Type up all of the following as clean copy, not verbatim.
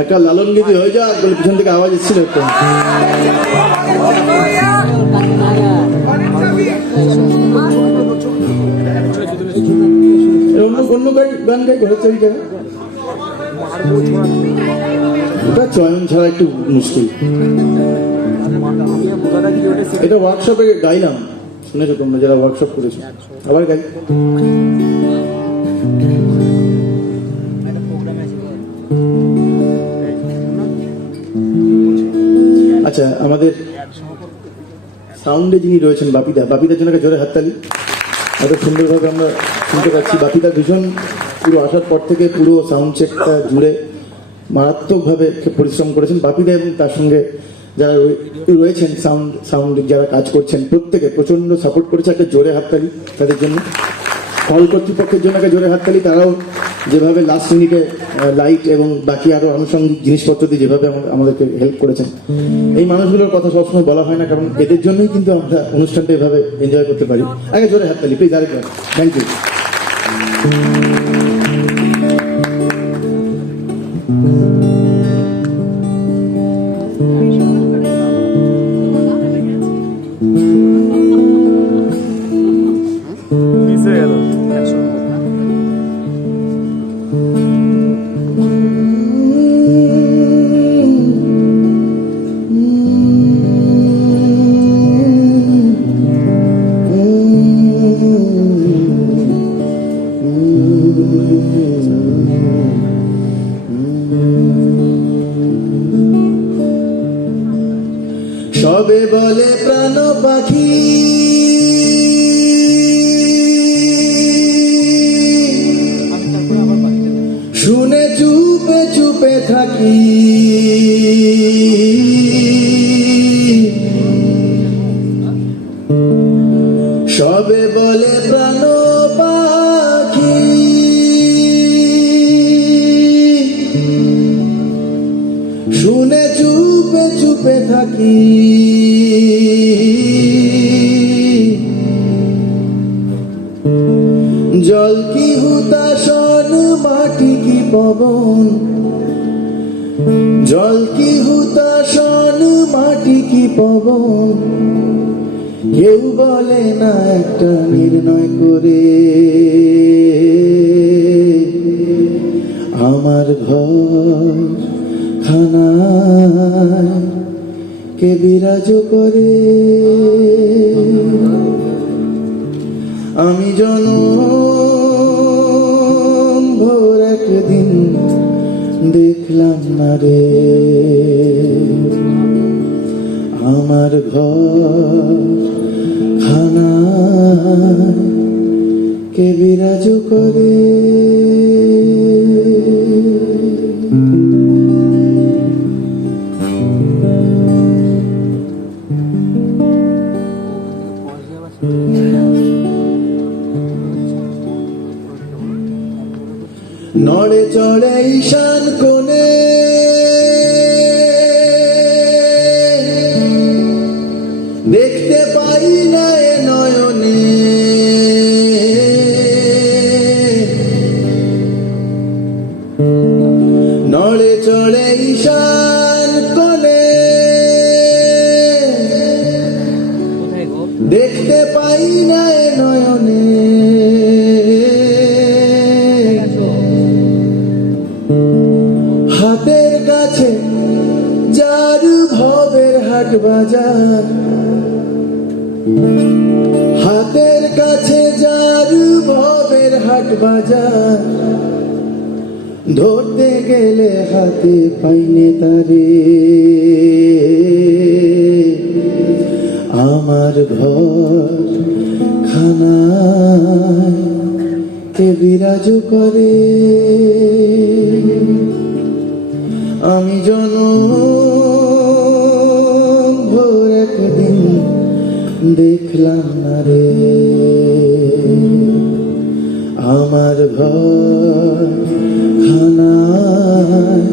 একটা লালন গীতি হয়ে যাক বলে পিছন থেকে আওয়াজ এসেছিল একটু। অন্য গান গাই ঘরেছে ওই জায়গায় ওটা চয়ন ছাড়া একটু মুশকিল। এটা ওয়ার্কশপে গাইলাম, শুনেছো তোমরা যারা ওয়ার্কশপ করেছো, আবার গাই। আচ্ছা, আমাদের সাউন্ডে যিনি রয়েছেন বাপিদার জন্য জোরে হাততালি। এত সুন্দরভাবে আমরা শুনতে পাচ্ছি। বাপিদা ভীষণ পুরো আসার পর থেকে পুরো সাউন্ড চেকটা জুড়ে মারাত্মকভাবে পরিশ্রম করেছেন। বাপিদা এবং তার সঙ্গে যারা রয়েছেন সাউন্ড যারা কাজ করছেন প্রত্যেকে প্রচণ্ড সাপোর্ট করেছে। একটা জোরে হাততালি তাদের জন্য। হল কর্তৃপক্ষের জন্য একটা জোরে হাততালি। তারাও যেভাবে লাস্ট মিনিটে লাইট এবং বাকি আরও আনুষঙ্গিক জিনিসপত্র দিয়ে যেভাবে আমাদেরকে হেল্প করেছেন, এই মানুষগুলোর কথা সবসময় বলা হয় না, কারণ এদের জন্যই কিন্তু আমরা অনুষ্ঠানটা এভাবে এনজয় করতে পারি। আগে জোরে হাততালি প্লিজ, আরেকবার থ্যাংক ইউ। সবে বলে প্রাণ পাখি শুনে চুপে চুপে থাকি, সবে বলে প্রাণ পাখি শুনে চুপে চুপে থাকি, জল কি হুতাশন মাটি কি পবন, জল কি হুতাশন মাটি কি পবন, কেউ বলে না একটা নির্ণয় করে। আমার ঘর খানায় কে বিরাজ করে, আমি জনম ভোর একদিন দেখলাম না রে। আমার ঘর খানায় কে বিরাজ করে। নড়ে চড়ে ঈশান কোণে দেখতে পাই না এ নয়নে, নড়ে চড়ে ঈশান কোণে দেখতে পাই না এ নয়নে, হাতের কাছে যার ভবের হাট বাজার, হাতের কাছে যার ভবের হাট বাজার, ধরতে গেলে হাতে পাইনে তারে। আমার ঘর খানায় কে বিরাজ করে, আমি জনম ভোর একদিন দেখলাম না রে। আমার ঘর খানায়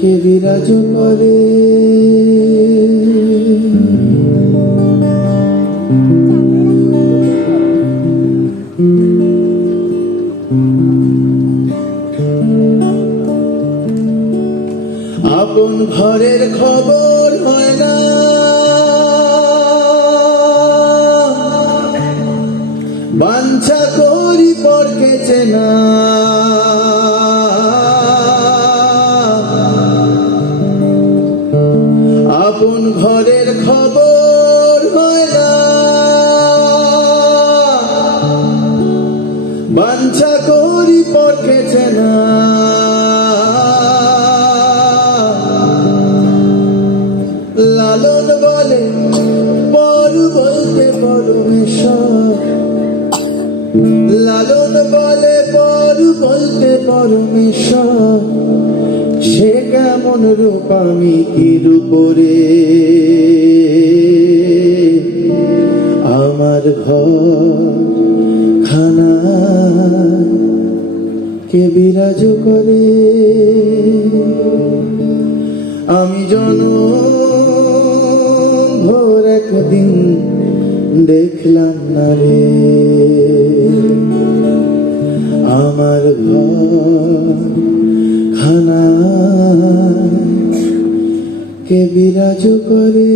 কে বিরাজ করে। ঘরের খবর হয় না, বাঞ্ছা করি পরকে চেনা, আপন ঘরের খবর হয় না, বাঞ্ছা করি পরকে চেনা। লালন বলে পর বলতে পরমেশ্বর, লালন বলে পর বলতে পরমেশ্বর, সে কেমন রূপ আমি কি রূপরে, আমার ঘর খানা কে বিরাজ করে, আমি ভোর একদিন দেখলাম না রে, আমার ঘর খানা কে বিরাজ করে।